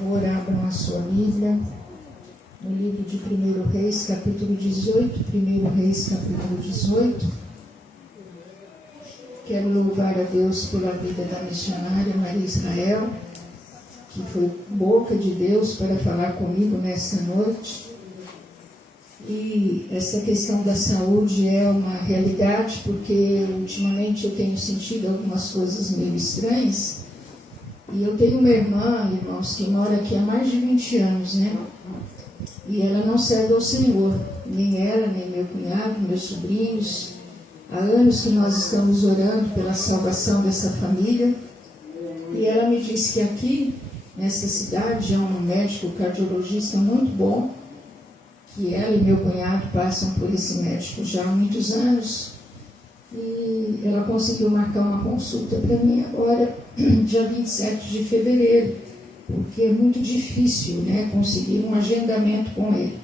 Por abram a sua Bíblia no livro de 1 Reis, capítulo 18. 1 Reis, capítulo 18. Quero louvar a Deus pela vida da missionária Maria Israel, que foi boca de Deus para falar comigo nessa noite. E essa questão da saúde é uma realidade, porque ultimamente eu tenho sentido algumas coisas meio estranhas. E eu tenho uma irmã, irmãos, que mora aqui há mais de 20 anos, né? E ela não serve ao Senhor, nem ela, nem meu cunhado, meus sobrinhos. Há anos que nós estamos orando pela salvação dessa família. E ela me disse que aqui, nessa cidade, há um médico cardiologista muito bom, que ela e meu cunhado passam por esse médico já há muitos anos. E ela conseguiu marcar uma consulta para mim agora, dia 27 de fevereiro, porque é muito difícil, né, conseguir um agendamento com ele.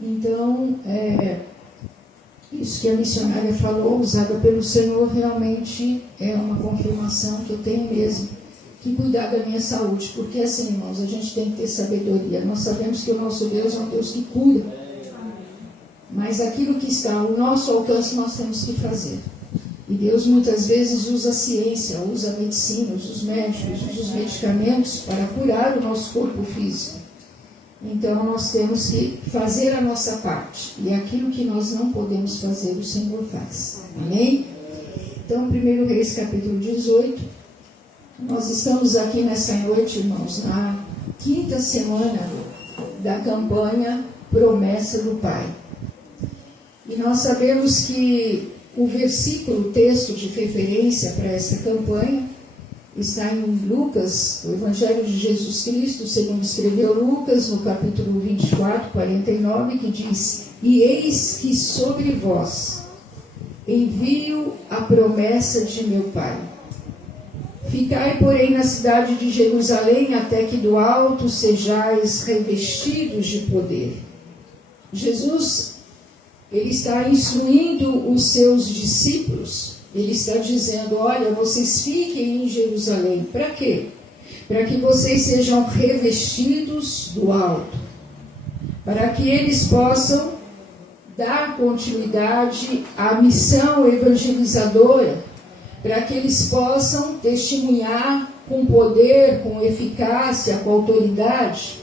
Então, isso que a missionária falou, usada pelo Senhor, realmente é uma confirmação que eu tenho mesmo que cuidar da minha saúde, porque assim, irmãos, a gente tem que ter sabedoria. Nós sabemos que o nosso Deus é um Deus que cura, mas aquilo que está ao nosso alcance nós temos que fazer. E Deus muitas vezes usa a ciência, usa a medicina, usa os médicos, usa os medicamentos para curar o nosso corpo físico. Então nós temos que fazer a nossa parte, e aquilo que nós não podemos fazer, o Senhor faz. Amém? Então, 1 Reis capítulo 18, nós estamos aqui nessa noite, irmãos, na 5ª semana da campanha Promessa do Pai. E nós sabemos que o versículo, o texto de referência para essa campanha está em Lucas, o Evangelho de Jesus Cristo, segundo escreveu Lucas, no capítulo 24, 49, que diz: E eis que sobre vós envio a promessa de meu Pai. Ficai, porém, na cidade de Jerusalém, até que do alto sejais revestidos de poder. Jesus, ele está instruindo os seus discípulos. Ele está dizendo: olha, vocês fiquem em Jerusalém. Para quê? Para que vocês sejam revestidos do alto. Para que eles possam dar continuidade à missão evangelizadora. Para que eles possam testemunhar com poder, com eficácia, com autoridade.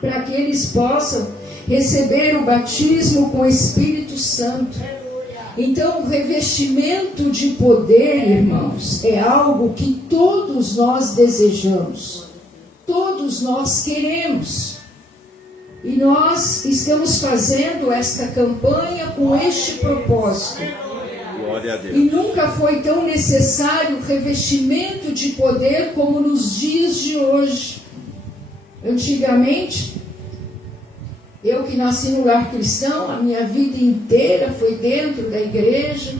Para que eles possam receber o batismo com o Espírito Santo. Então, o revestimento de poder, irmãos, é algo que todos nós desejamos, todos nós queremos. E nós estamos fazendo esta campanha com este propósito. Glória a Deus. E nunca foi tão necessário o revestimento de poder como nos dias de hoje. Antigamente, eu que nasci no lar cristão, a minha vida inteira foi dentro da igreja,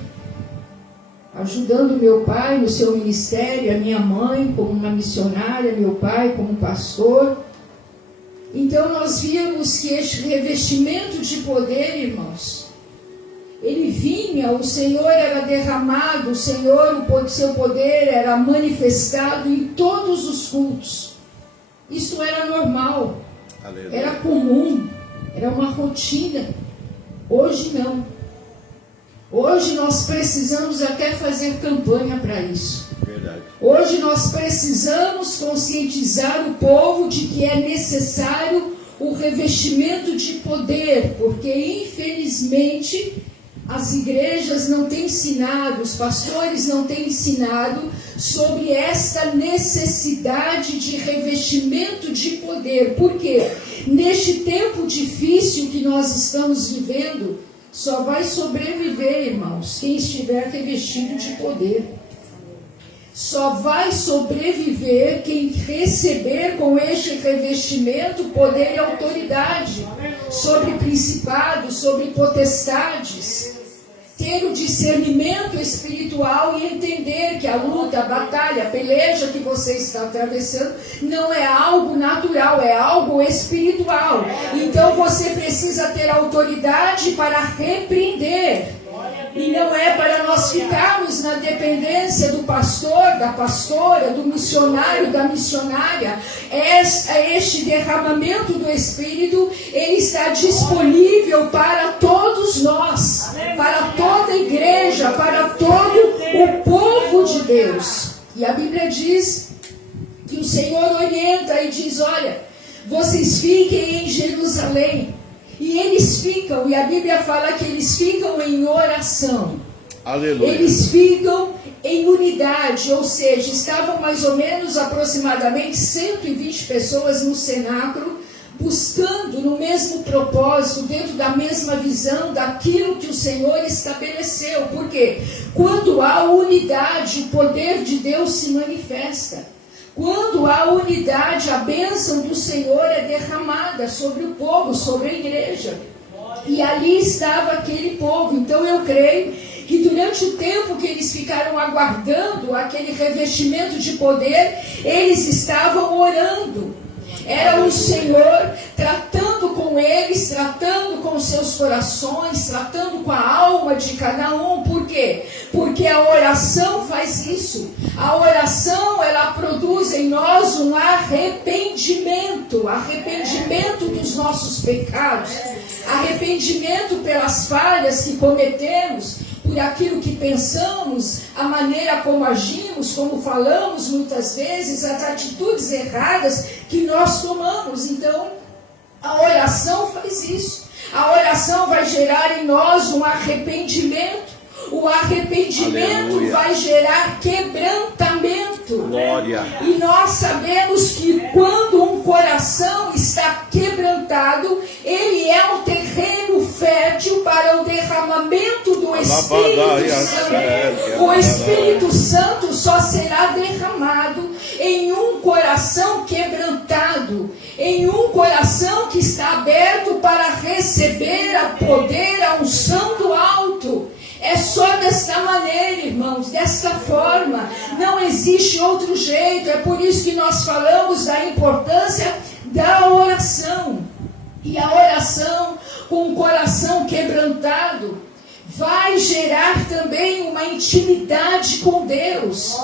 ajudando meu pai no seu ministério, a minha mãe como uma missionária, meu pai como pastor. Então nós víamos que este revestimento de poder, irmãos, ele vinha, o Senhor era derramado, o Senhor, o seu poder era manifestado em todos os cultos. Isso era normal, Aleluia. era comum. Era uma rotina. Hoje não. Hoje nós precisamos até fazer campanha para isso. Verdade. Hoje nós precisamos conscientizar o povo de que é necessário o revestimento de poder, porque infelizmente as igrejas não têm ensinado, os pastores não têm ensinado sobre esta necessidade de revestimento de poder. Por quê? Neste tempo difícil que nós estamos vivendo, só vai sobreviver, irmãos, quem estiver revestido de poder. Só vai sobreviver quem receber com este revestimento poder e autoridade sobre principados, sobre potestades. Ter o discernimento espiritual e entender que a luta, a batalha, a peleja que você está atravessando não é algo natural, é algo espiritual. Então você precisa ter autoridade para repreender. E não é para nós ficarmos na dependência do pastor, da pastora, do missionário, da missionária. É este derramamento do Espírito, ele está disponível para todos nós, para toda a igreja, para todo o povo de Deus. E a Bíblia diz que o Senhor orienta e diz: olha, vocês fiquem em Jerusalém. E eles ficam, e a Bíblia fala que eles ficam em oração. Aleluia. Eles ficam em unidade, ou seja, estavam mais ou menos aproximadamente 120 pessoas no cenáculo, buscando no mesmo propósito, dentro da mesma visão daquilo que o Senhor estabeleceu. Porque quando há unidade, o poder de Deus se manifesta. Quando há unidade, a bênção do Senhor é derramada sobre o povo, sobre a igreja. E ali estava aquele povo. Então eu creio que durante o tempo que eles ficaram aguardando aquele revestimento de poder, eles estavam orando. Era o Senhor tratando com eles, tratando com seus corações, tratando com a alma de cada um. Por quê? Porque a oração faz isso. A oração, ela produz em nós um arrependimento dos nossos pecados, arrependimento pelas falhas que cometemos, por aquilo que pensamos, a maneira como agimos, como falamos muitas vezes, as atitudes erradas que nós tomamos. Então, a oração faz isso. A oração vai gerar em nós um arrependimento. O arrependimento Aleluia. vai gerar quebrantamento. Glória. E nós sabemos que quando um coração está quebrantado, ele é um terreno fértil para o derramamento do Espírito Santo. O Espírito Santo só será derramado em um coração quebrantado, em um coração que está aberto para receber a poder, a unção do alto. É só desta maneira, irmãos, desta forma. Não existe outro jeito. É por isso que nós falamos da importância da oração. E a oração com o coração quebrantado vai gerar também uma intimidade com Deus.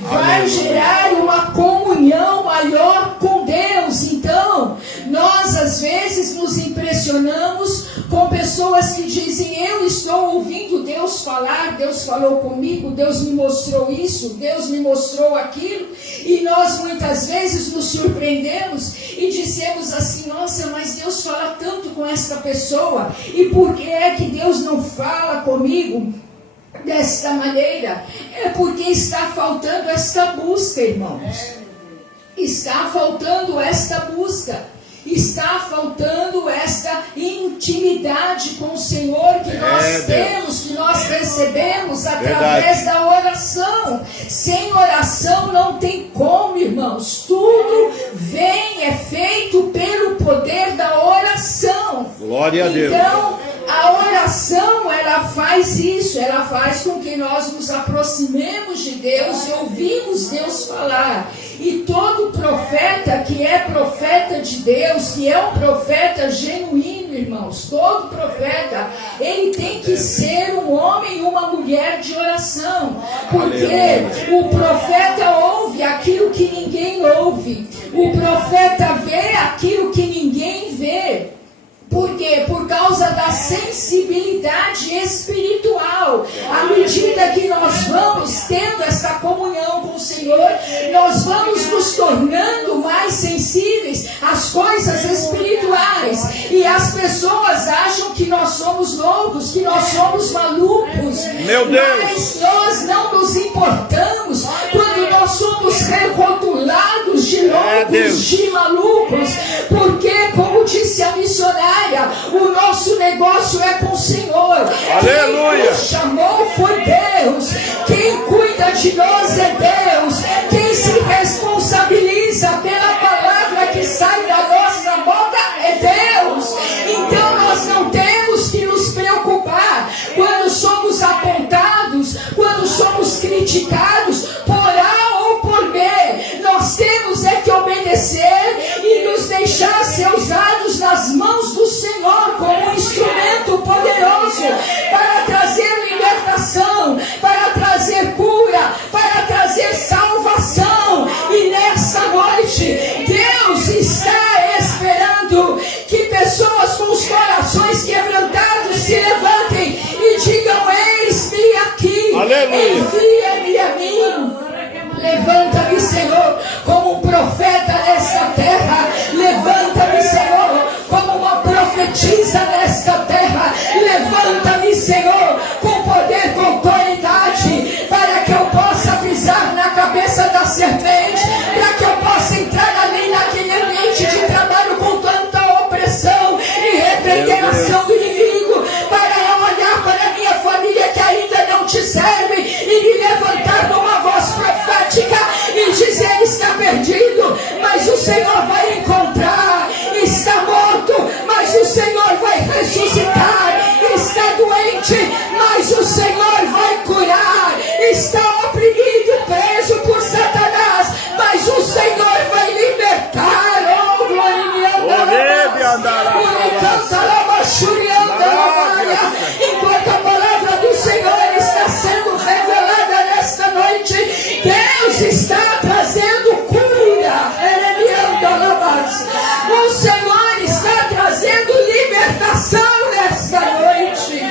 Vai gerar uma comunhão maior com Deus. Então, nós às vezes nos impressionamos com pessoas que dizem: eu estou ouvindo Deus falar, Deus falou comigo, Deus me mostrou isso, Deus me mostrou aquilo. E nós muitas vezes nos surpreendemos e dizemos assim: nossa, mas Deus fala tanto com esta pessoa, e por que é que Deus não fala comigo desta maneira? É porque está faltando esta busca, irmãos. Está faltando esta busca. Está faltando esta intimidade com o Senhor que nós temos, que nós recebemos através da oração. Sem oração não tem como, irmãos. Tudo é feito pelo poder da oração. Glória a Deus. Então, a oração, ela faz isso, ela faz com que nós nos aproximemos de Deus e ouvimos Deus falar. E todo profeta que é profeta de Deus, que é um profeta genuíno, irmãos, todo profeta, ele tem que ser um homem e uma mulher de oração. Porque o profeta ouve aquilo que ninguém ouve. O profeta vê aquilo que ninguém vê. Por quê? Por causa da sensibilidade espiritual. À medida que nós vamos tendo essa comunhão com o Senhor, nós vamos nos tornando mais sensíveis às coisas espirituais. E as pessoas acham que nós somos loucos, que nós somos malucos. Meu Deus! Mas nós não nos importamos quando nós somos rotulados de loucos, de malucos. Porque, como disse a missionária, o nosso negócio é com o Senhor. Aleluia! Quem nos chamou foi Deus. Quem cuida de nós é Deus. Quem se responsabiliza pela palavra que sai da nossa boca é Deus. Então nós não temos que nos preocupar quando somos apontados, quando somos criticados por A ou por B. Nós temos é que obedecer e nos deixar ser usados nas mãos do Senhor como um instrumento poderoso para trazer libertação, para trazer cura, para trazer salvação Senhor vai encontrar. Está morto, mas o Senhor vai ressuscitar. Está doente, mas o Senhor vai curar. Está oprimido, preso por Satanás, mas o Senhor vai libertar. Oh, glória enquanto a palavra do Senhor está sendo revelada nesta noite, Deus está trazendo cura. O Senhor está trazendo libertação nesta noite.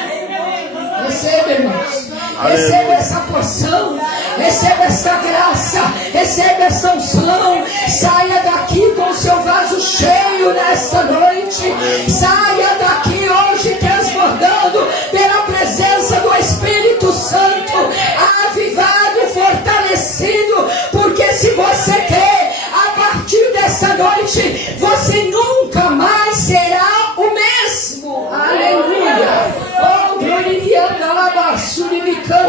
Receba, irmãos. Receba essa porção. Receba esta graça. Receba esta unção. Saia daqui com o seu vaso cheio nesta noite. Saia daqui hoje transbordando pela presença do Espírito Santo, avivado, fortalecido, porque se você quer, a partir dessa noite, você nunca mais será o mesmo. Aleluia.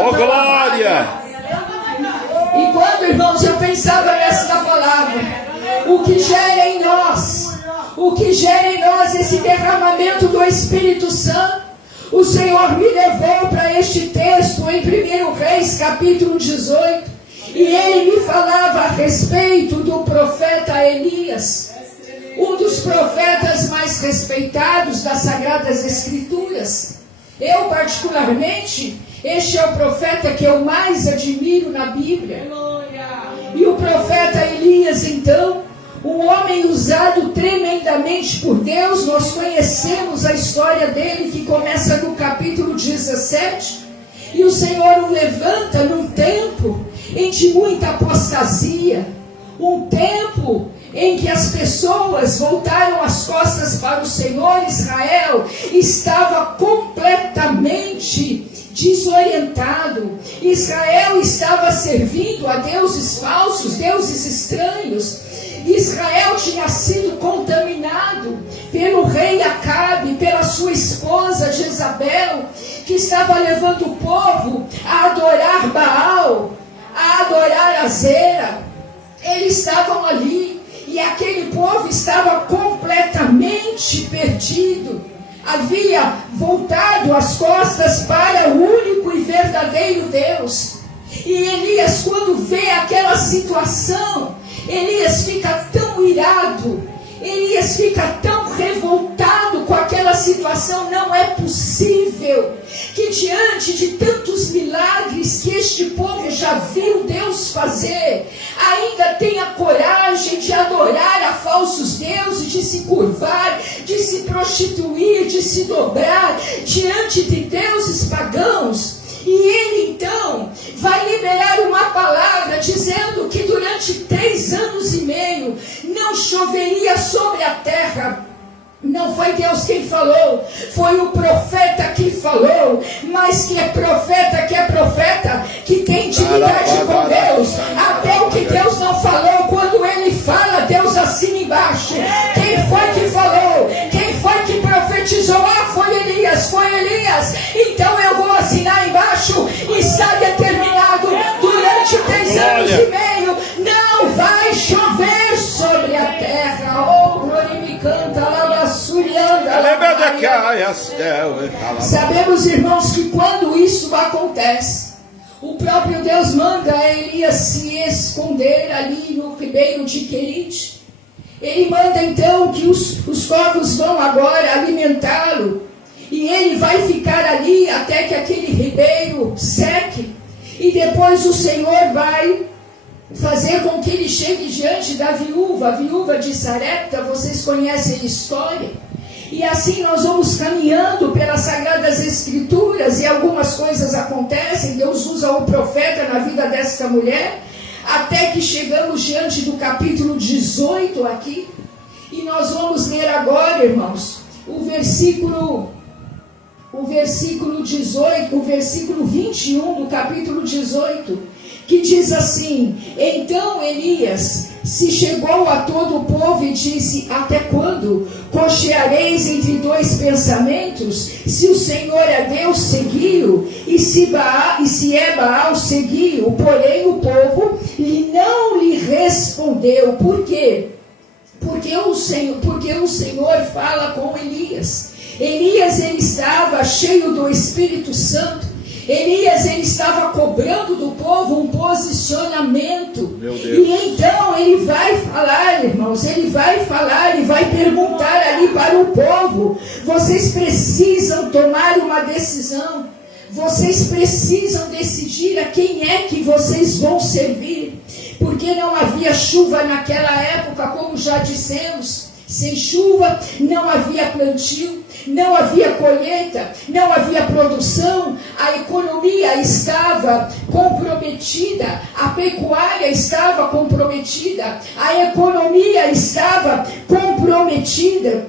Oh, glória. E quando, irmãos, eu pensava nesta palavra, o que gera em nós esse derramamento do Espírito Santo, o Senhor me levou para este texto em 1 Reis, capítulo 18, e ele me falava a respeito do profeta Elias, um dos profetas mais respeitados das Sagradas Escrituras. Eu, particularmente, este é o profeta que eu mais admiro na Bíblia. E o profeta Elias, então, um homem usado tremendamente por Deus. Nós conhecemos a história dele, que começa no capítulo 17. E o Senhor o levanta num tempo em de muita apostasia, um tempo em que as pessoas voltaram as costas para o Senhor. Israel estava completamente desorientado. Israel estava servindo a deuses falsos, deuses estranhos. Israel tinha sido contaminado pelo rei Acabe, pela sua esposa Jezabel, que estava levando o povo a adorar Baal, a adorar Azera. Eles estavam ali e aquele povo estava completamente perdido. Havia voltado as costas para o único e verdadeiro Deus. E Elias, quando vê aquela situação, Elias fica tão irado, Elias fica tão revoltado com aquela situação. Não é possível que diante de tantos milagres que este povo já viu Deus fazer, ainda tenha coragem de adorar a falsos deuses, de se curvar, de se prostituir, de se dobrar diante de deuses pagãos. E ele então vai liberar uma palavra dizendo que durante 3 anos e meio não choveria sobre a terra. Não foi Deus quem falou, foi o profeta que falou. Mas que é profeta, que tem intimidade com Deus. Até o que Deus não falou, quando ele fala, Deus assina embaixo. Quem foi que falou? Quem foi que profetizou? Foi Elias. Então eu vou assinar embaixo. Está determinado, durante 3 anos e meio não vai chover sobre a terra. Oh, glorificanta, sabemos, irmãos, que quando isso acontece, o próprio Deus manda a Elias se esconder ali no ribeiro de Querite. Ele manda então que os corvos vão agora alimentá-lo, e ele vai ficar ali até que aquele ribeiro seque. E depois o Senhor vai fazer com que ele chegue diante da viúva, a viúva de Sarepta. Vocês conhecem a história. E assim nós vamos caminhando pelas Sagradas Escrituras, e algumas coisas acontecem. Deus usa o profeta na vida desta mulher, até que chegamos diante do capítulo 18 aqui. E nós vamos ler agora, irmãos, o versículo 18, o versículo 21 do capítulo 18, que diz assim: Então Elias se chegou a todo o povo e disse: Até quando cocheareis entre 2 pensamentos? Se o Senhor é Deus, segui-o, e se é Baal, segui-o. Porém o povo não lhe respondeu. Por quê? Porque o Senhor fala com Elias. Elias, ele estava cheio do Espírito Santo. Elias, ele estava cobrando do povo um posicionamento. E então ele vai falar, irmãos, ele vai falar e vai perguntar ali para o povo: vocês precisam tomar uma decisão. Vocês precisam decidir a quem é que vocês vão servir. Porque não havia chuva naquela época, como já dissemos. Sem chuva não havia plantio, não havia colheita, não havia produção, a economia estava comprometida, a pecuária estava comprometida, a economia estava comprometida.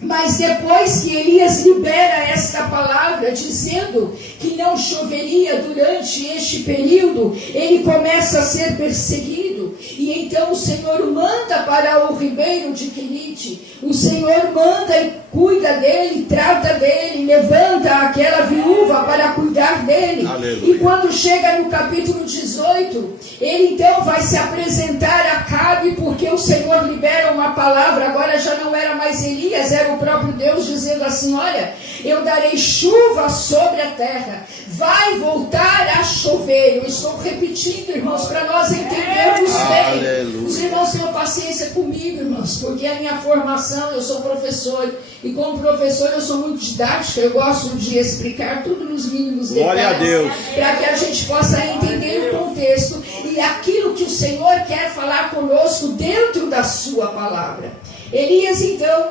Mas depois que Elias libera esta palavra, dizendo que não choveria durante este período, ele começa a ser perseguido. E então o Senhor manda para o ribeiro de Querite. O Senhor manda e cuida dele, trata dele, levanta aquela viúva para cuidar dele. Aleluia. E quando chega no capítulo 18, ele então vai se apresentar a Acabe, porque o Senhor libera uma palavra. Agora já não era mais Elias, era o próprio Deus dizendo assim: olha, eu darei chuva sobre a terra, vai voltar a chover. Eu estou repetindo, irmãos, para nós entendermos bem. Aleluia. Os irmãos tenham paciência comigo, irmãos, porque a minha formação, eu sou professor, e como professor eu sou muito didática, eu gosto de explicar tudo nos mínimos detalhes, para que a gente possa entender o contexto e aquilo que o Senhor quer falar conosco dentro da sua palavra. Elias, então,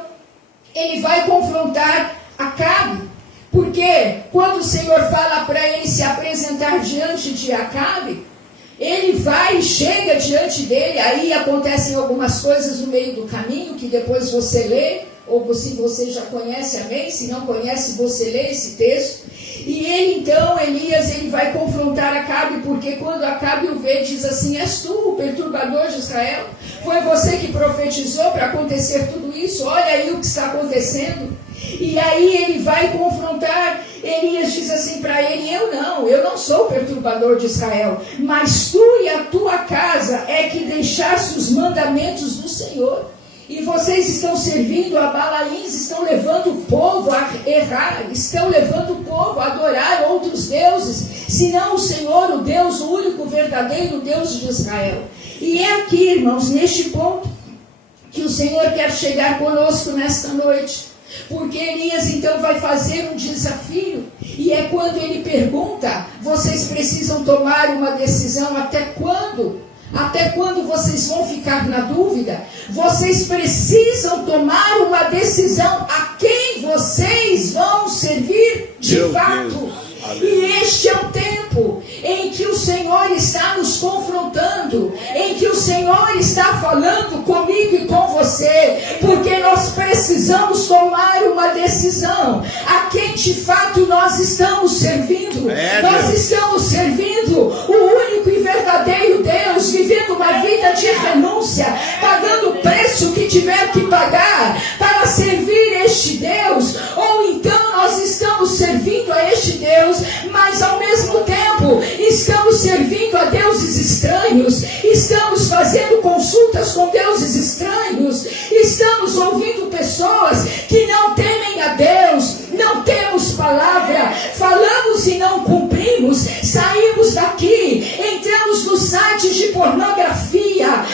ele vai confrontar Acabe, porque quando o Senhor fala para ele se apresentar diante de Acabe, ele vai e chega diante dele. Aí acontecem algumas coisas no meio do caminho que depois você lê, ou se você já conhece, amém? Se não conhece, você lê esse texto. E ele então, Elias, ele vai confrontar Acabe, porque quando Acabe o vê, diz assim: és tu o perturbador de Israel? Foi você que profetizou para acontecer tudo isso? Olha aí o que está acontecendo. E aí ele vai confrontar. Elias diz assim para ele: eu não sou o perturbador de Israel, mas tu e a tua casa é que deixaste os mandamentos do Senhor. E vocês estão servindo a Balaíns, estão levando o povo a errar, estão levando o povo a adorar outros deuses, senão o Senhor, o Deus, o único verdadeiro Deus de Israel. E é aqui, irmãos, neste ponto, que o Senhor quer chegar conosco nesta noite. Porque Elias então vai fazer um desafio, e é quando ele pergunta: vocês precisam tomar uma decisão, até quando? Até quando vocês vão ficar na dúvida? Vocês precisam tomar uma decisão a quem vocês vão servir de fato. E este é o tempo em que o Senhor está nos confrontando, em que o Senhor está falando comigo e com você, porque nós precisamos tomar uma decisão a quem de fato nós estamos servindo. Nós estamos servindo o único e verdadeiro Deus, vivendo uma vida de renúncia, pagando o preço que tiver que pagar para servir este Deus, ou então nós estamos servindo a este Deus, mas ao mesmo tempo estamos servindo a deuses estranhos, estamos fazendo consultas com deuses estranhos, estamos ouvindo pessoas que não temem a Deus, não temos palavra, falamos e não cumprimos, saímos daqui, entramos nos sites de pornografia,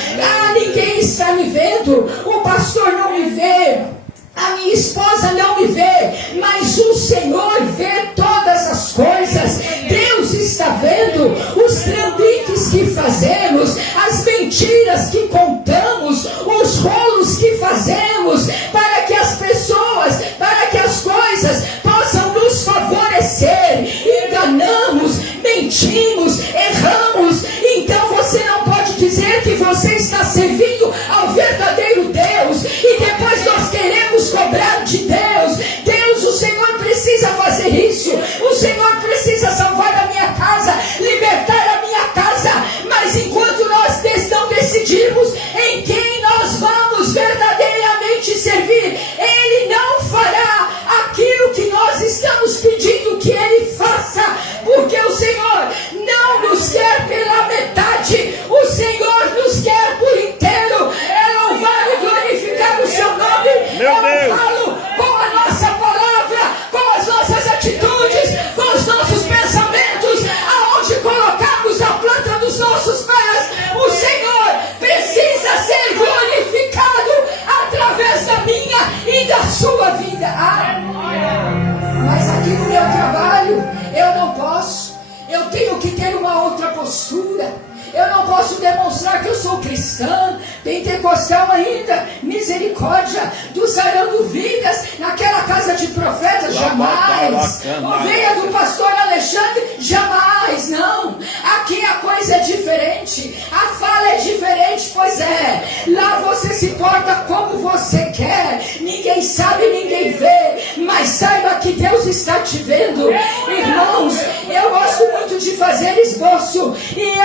ninguém está me vendo, o pastor não me vê, a minha esposa não me vê, mas o Senhor vê todas as coisas. Deus está vendo os trambiques que fazemos, as mentiras que contamos, os rolos que fazemos, para que as pessoas, para que as coisas possam nos favorecer. Enganamos, mentimos, erramos. Então você não pode dizer que você está servindo ao verdadeiro Deus e depois nós queremos cobrar de Deus. Deus, o Senhor precisa fazer isso, o Senhor precisa salvar a minha casa, libertar a minha casa, mas enquanto nós não decidirmos postura. Eu não posso demonstrar que eu sou cristã, pentecostal ainda, misericórdia, do sarando vidas, naquela casa de profetas, jamais. Ovelha do pastor Alexandre, jamais, não. Aqui a coisa é diferente, a fala é diferente, pois é. Lá você se porta como você quer, ninguém sabe, ninguém vê, mas saiba que Deus está te vendo. Irmãos, eu gosto muito de fazer esboço, e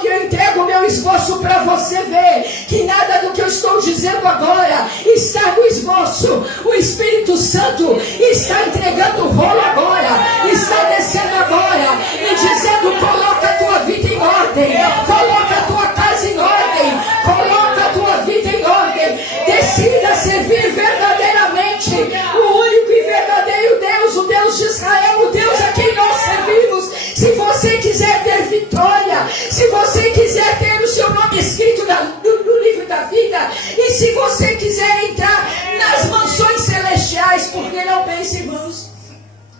eu entrego o meu esboço para você ver que nada do que eu estou dizendo agora está no esboço. O Espírito Santo está entregando o rolo agora, está descendo agora e dizendo: coloca a tua vida em ordem, coloca a tua casa em ordem, coloca a tua vida em ordem, decida servir verdadeiramente o único e verdadeiro Deus, o Deus de Israel, o Deus a quem nós servimos. Se você quiser ter vitória, se você quiser ter o seu nome escrito no livro da vida, e se você quiser entrar nas mansões celestiais, porque não pense, irmãos,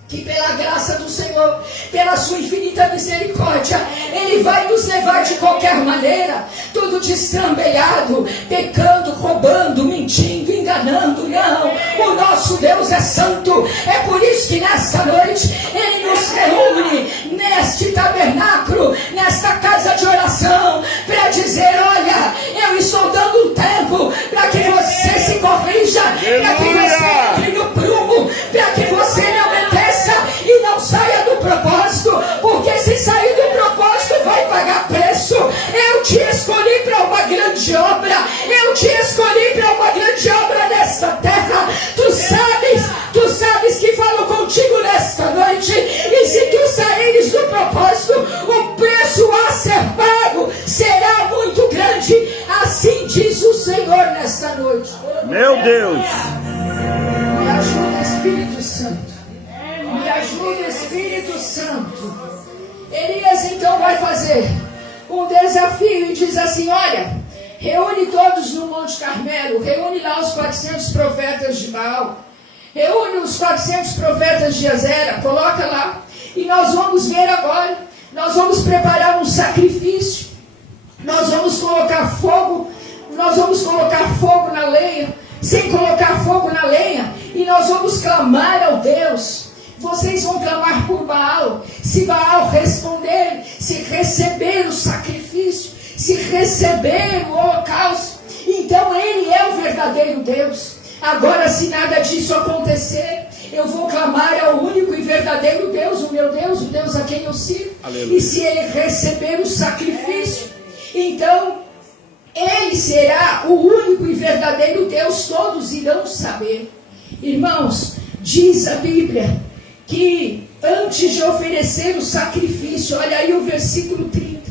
que pela graça do Senhor, pela sua infinita misericórdia, Ele vai nos levar de qualquer maneira, tudo destrambelhado, pecando, roubando, mentindo, enganando. Não, o nosso Deus é santo. É por isso que nesta noite Ele nos reúne neste tabernáculo, nesta casa de oração, para dizer: olha, eu estou dando um tempo para que você se corrija, para que você entre no prumo, para que você não enteça e não saia do propósito, porque se sair do propósito vai pagar preço. Eu te escolhi para uma grande obra, eu te escolhi para uma grande obra nesta terra. Tu sabes que falo contigo nesta noite, e se tu saíres do propósito, o preço a ser pago será muito grande. Assim diz o Senhor nesta noite. Meu Deus! Me ajuda, Espírito Santo. Me ajuda, Espírito Santo. Elias então vai fazer um desafio e diz assim: olha, reúne todos no Monte Carmelo, reúne lá os 400 profetas de Baal, reúne os 400 profetas de Azera, coloca lá, e nós vamos ver agora, nós vamos preparar um sacrifício, nós vamos colocar fogo na lenha, sem colocar fogo na lenha, e nós vamos clamar ao Deus. Vocês vão clamar por Baal. Se Baal responder, se receber o sacrifício, se receber o holocausto, então Ele é o verdadeiro Deus. Agora, se nada disso acontecer, eu vou clamar ao único e verdadeiro Deus, o meu Deus, o Deus a quem eu sirvo. Aleluia. E se Ele receber o sacrifício, então Ele será o único e verdadeiro Deus. Todos irão saber. Irmãos, diz a Bíblia que antes de oferecer o sacrifício, olha aí o versículo 30,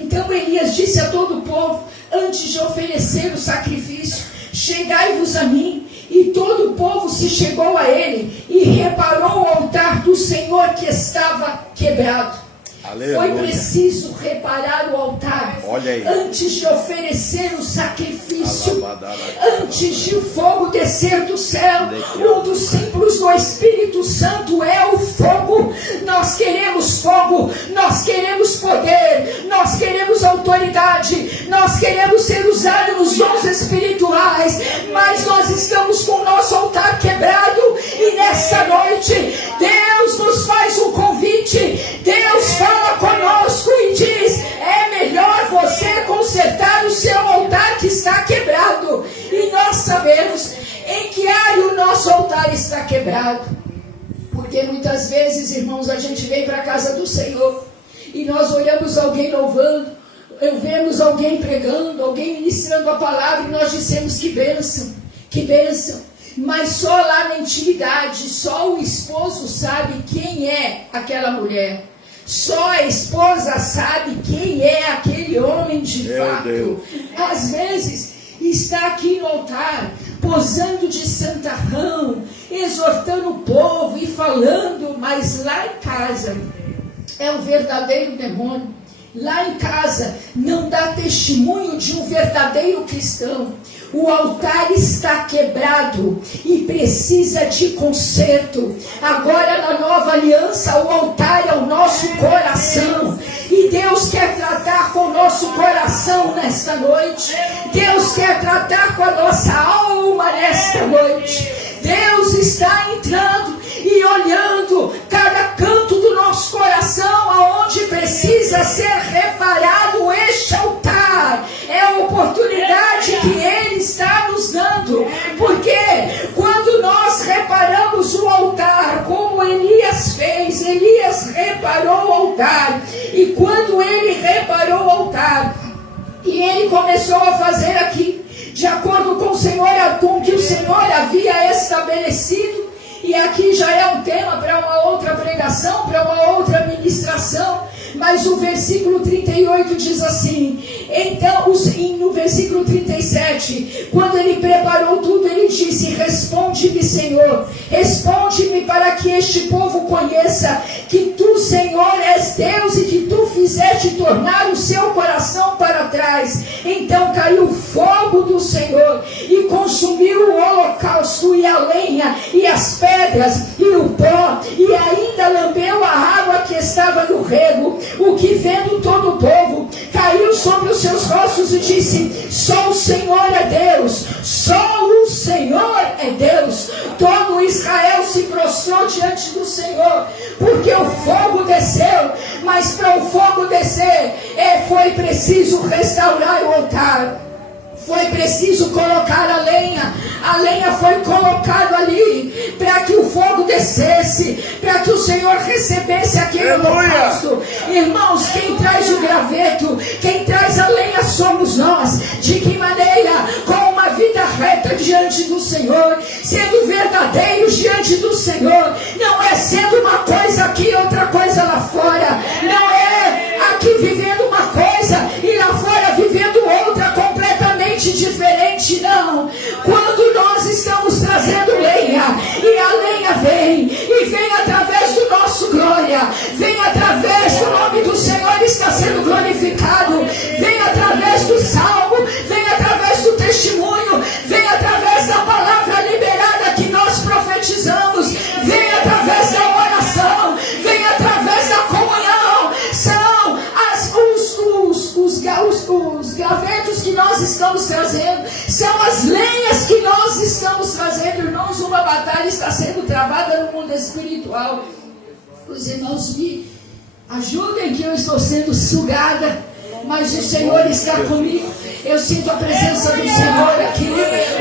então Elias disse a todo o povo: antes de oferecer o sacrifício, chegai-vos a mim. E todo o povo se chegou a ele e reparou o altar do Senhor que estava quebrado. Aleluia. Foi preciso reparar o altar antes de oferecer o sacrifício, antes de o fogo descer do céu. Um dos símbolos do Espírito Santo é o fogo. Nós queremos fogo, nós queremos poder, nós queremos autoridade, nós queremos ser usados nos dons espirituais, mas nós estamos com o nosso altar quebrado. E nessa noite Deus nos faz um convite, Deus fala conosco e diz: é melhor você consertar o seu altar que está quebrado. E nós sabemos em que área o nosso altar está quebrado, porque muitas vezes, irmãos, a gente vem para a casa do Senhor e nós olhamos alguém louvando, vemos alguém pregando, alguém ministrando a palavra, e nós dizemos: que bênção, que bênção. Mas só lá na intimidade, só o esposo sabe quem é aquela mulher. Só a esposa sabe quem é aquele homem de fato. Deus. Às vezes está aqui no altar, posando de santarrão, exortando o povo e falando, mas lá em casa é um verdadeiro demônio. Lá em casa não dá testemunho de um verdadeiro cristão. O altar está quebrado e precisa de conserto. Agora, na nova aliança, o altar é o nosso coração. E Deus quer tratar com o nosso coração nesta noite. Deus quer tratar com a nossa alma nesta noite. Deus está entrando e olhando cada canto do nosso coração, aonde precisa ser reparado este altar. É a oportunidade que Ele está nos dando, porque quando nós reparamos o altar, como Elias fez, Elias reparou o altar, e quando ele reparou o altar, e ele começou a fazer aqui, de acordo com o Senhor, com o que o Senhor havia estabelecido. E aqui já é um tema para uma outra pregação, para uma outra ministração. Mas o versículo 38 diz assim, então, no versículo 37, quando ele preparou tudo, ele disse: responde-me, Senhor, responde-me para que este povo conheça que tu, Senhor, és Deus e que tu fizeste tornar o seu coração para trás. Então caiu fogo do Senhor e consumiu o holocausto e a lenha e as pedras e o pó, e ainda lambeu a água que estava no rego. O que, vendo todo o povo, caiu sobre os seus rostos e disse: só o Senhor é Deus, só o Senhor é Deus. Todo Israel se prostrou diante do Senhor, porque o fogo desceu. Mas para o fogo descer, foi preciso restaurar o altar. Foi preciso colocar a lenha foi colocada ali, para que o fogo descesse, para que o Senhor recebesse aquele holocausto. Irmãos, quem traz o graveto, quem traz a lenha somos nós. De que maneira? Com uma vida reta diante do Senhor, sendo verdadeiros diante do Senhor. Não é sendo uma coisa aqui, outra coisa lá fora. Não é aqui vivendo uma coisa e lá fora vivendo outra completamente diferente, não. Quando nós estamos trazendo lenha, e a lenha vem, e vem através do nosso glória, vem através do nome do Senhor está sendo glorificado, vem através do salmo, vem através do testemunho, vem através da palavra liberada que nós profetizamos, vem através da oração, vem através da comunhão. São os gavetos que nós estamos trazendo, são as lenhas que nós estamos trazendo. Irmãos, uma batalha está sendo travada no mundo espiritual. Os irmãos me ajudem, que eu estou sendo sugada, mas o Senhor está comigo. Eu sinto a presença do Senhor aqui,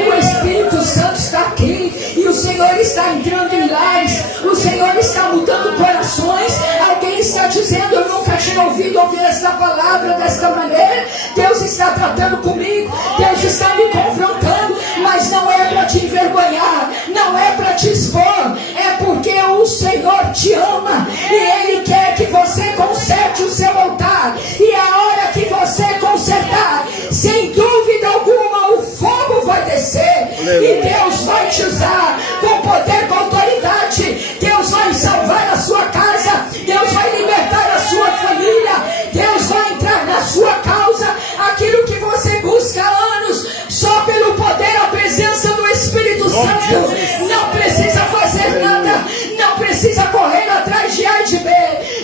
o Espírito Santo está aqui, e o Senhor está entrando em lares, o Senhor está mudando corações. Alguém está dizendo: eu nunca tinha ouvido ouvir esta palavra desta maneira. Deus está tratando comigo, Deus está me confrontando, mas não é para te envergonhar, não é para te expor, é porque o Senhor te ama, e Ele quer que você conserte o seu altar, e a hora que você consertar, sem dúvida alguma, o fogo vai descer, e Deus vai te usar com poder, com autoridade. Deus vai salvar a sua casa, Deus vai libertar a sua família, Deus vai entrar na sua causa. Aquilo que você busca há anos, só pelo poder, a presença do Espírito Santo. Não precisa fazer nada, não precisa correr atrás de A e de B,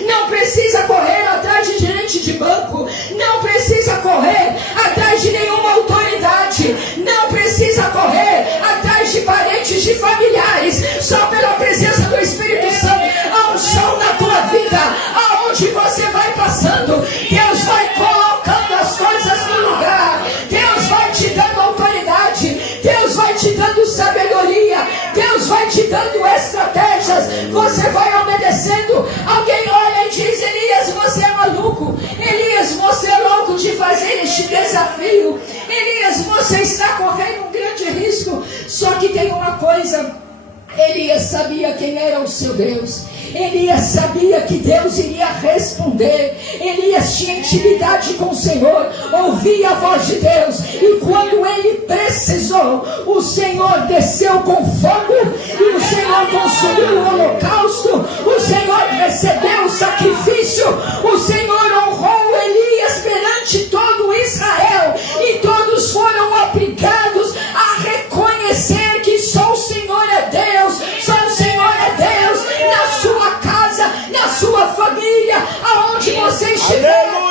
não precisa correr atrás de gerente de banco, não precisa correr atrás de nenhuma autoridade, não precisa correr atrás de parentes, de familiares. Só pela presença do Espírito Santo, há um som na tua vida, aonde você vai passando, Deus vai colocando as coisas no lugar, Deus vai te dando autoridade, Deus vai te dando sabedoria, Deus vai te dando estratégias. Você vai obedecendo. Alguém olha e diz: Elias, você é maluco, Elias, você é louco de fazer este desafio, Elias, você está correndo um grande risco. Só que tem uma coisa: Elias sabia quem era o seu Deus, Elias sabia que Deus iria responder. Elias tinha intimidade com o Senhor, ouvia a voz de Deus, e quando ele precisou, o Senhor desceu com fogo, e o Senhor consumiu o holocausto, o Senhor recebeu o sacrifício, o Senhor honrou Elias perante todo Israel, e todos foram obrigados a reconhecer que só o Senhor é Deus, só o Senhor é Deus, na sua casa, na sua família, aonde você estiver.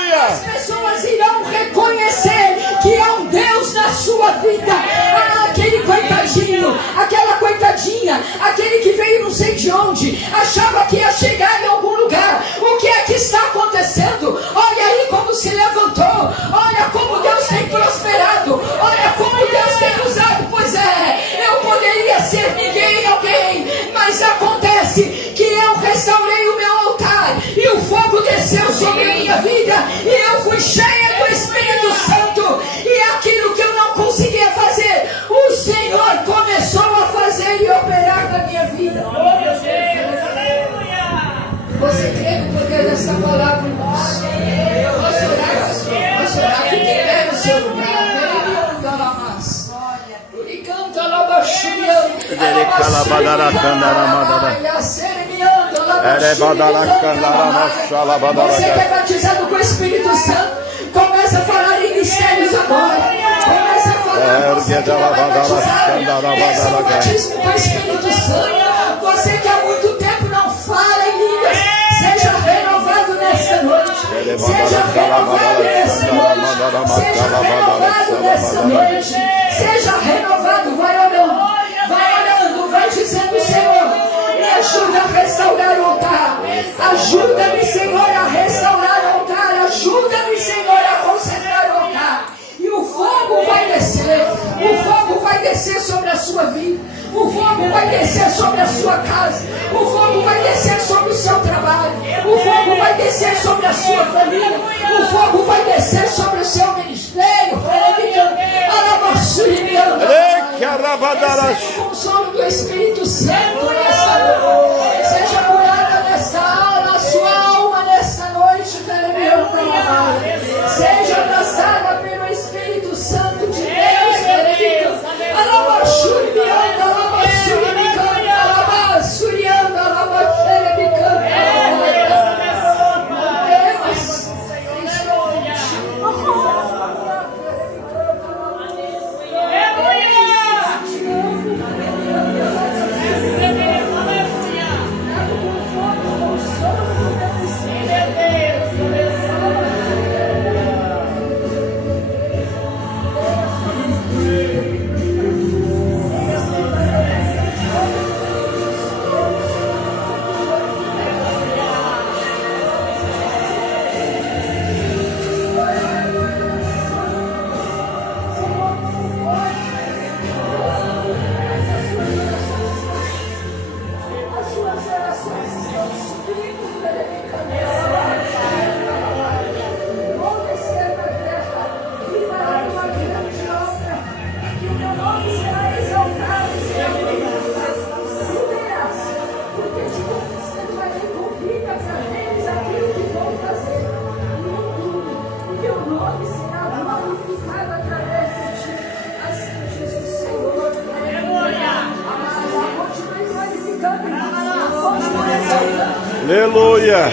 Você que é batizado com o Espírito Santo, começa a falar em mistérios agora. Começa a falar. Você que é batizado, esse é o batismo com o Espírito Santo. Você que há muito tempo não fala em línguas, seja renovado nessa noite. Seja renovado nessa noite. Seja renovado nessa noite. Seja renovado. Vai orando, vai dizendo: Senhor, me ajuda a restaurar o altar. Ajuda-me, Senhor, a restaurar o altar. Ajuda-me, Senhor, a consertar o altar. E o fogo vai descer. O fogo vai descer sobre a sua vida. O fogo vai descer sobre a sua casa. O fogo vai descer sobre o seu trabalho. O fogo vai descer sobre a sua família. O fogo vai descer sobre o seu ministério. Esse é o consolo do Espírito Santo nessa noite. Seja curada nessa aula, a sua alma nessa noite. Seja abraçada pelo Espírito Santo de Deus. Aleluia.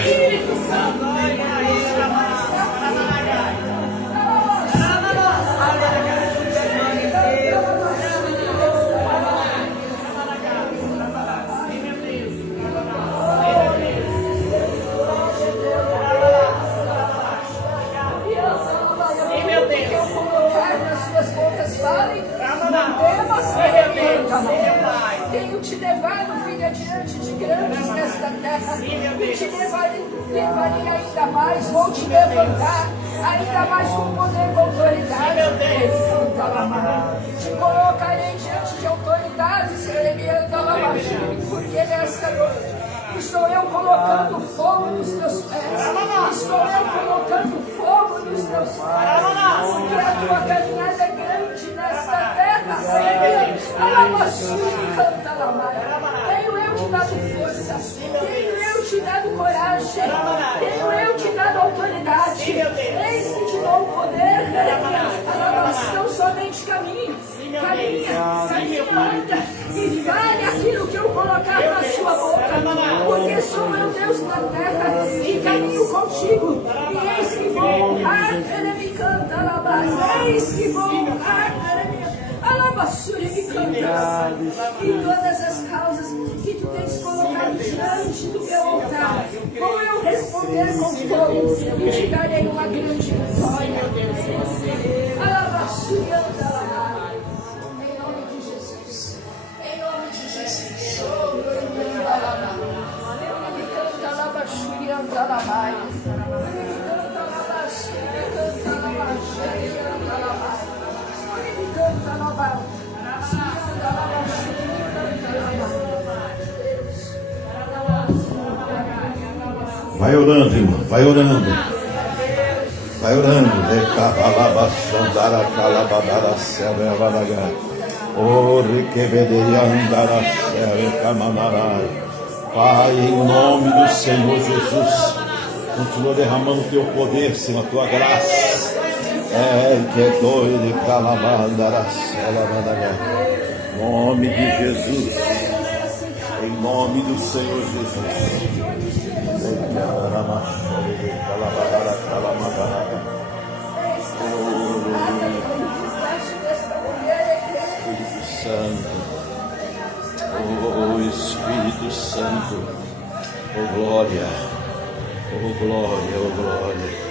Tenho te levado, filha, diante de grandes nesta terra, e te levarei ainda mais, vou te levantar, ainda mais com poder e com autoridade. Te colocarei diante de autoridades, porque nesta noite estou eu colocando fogo nos teus pés, estou eu colocando fogo nos teus pés, porque a tua caminhada é grande nesta terra. Tenho eu te dado força, tenho eu te dado coragem, tenho eu te dado autoridade. Eis que te dou o poder, não somente caminha, anda e fale aquilo que eu colocar na sua boca, porque sou eu Deus na terra e caminho contigo. E eis que vou honrar, ele me canta, eis que vou honrar, e todas as causas que tu tens colocado diante do meu altar, vou eu responder com fogo e te darei uma grande vitória. Em nome de Jesus, em nome de Jesus. Vai orando, irmão, vai orando. Vai orando. Pai, em nome do Senhor Jesus, continua derramando o teu poder, Senhor, a tua graça. Que é doido, Em nome de Jesus. Em nome do Senhor Jesus. Espírito Santo. Oh Espírito Santo. Oh glória. Oh glória, oh glória.